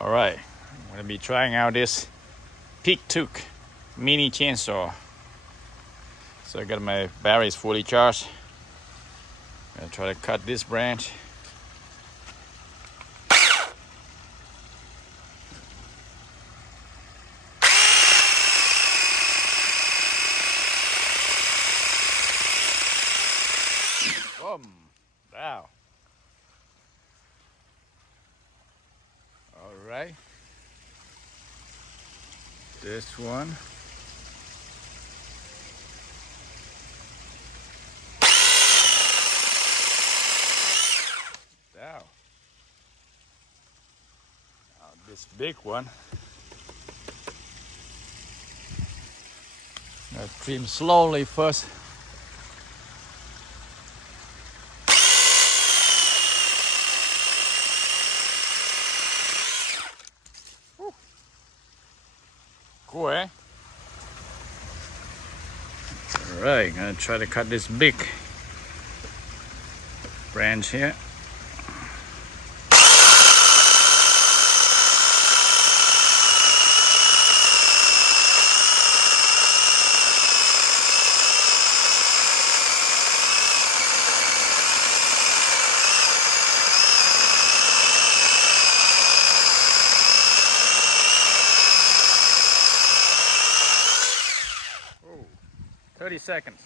Alright, I'm going to be trying out this Peektook mini chainsaw. So I got my batteries fully charged. I'm going to try to cut this branch. Boom! Wow! Alright. This one. Wow. Now this big one. Now trim slowly first. Cool, eh? Alright, gonna try to cut this big branch here. Oh, 30 seconds.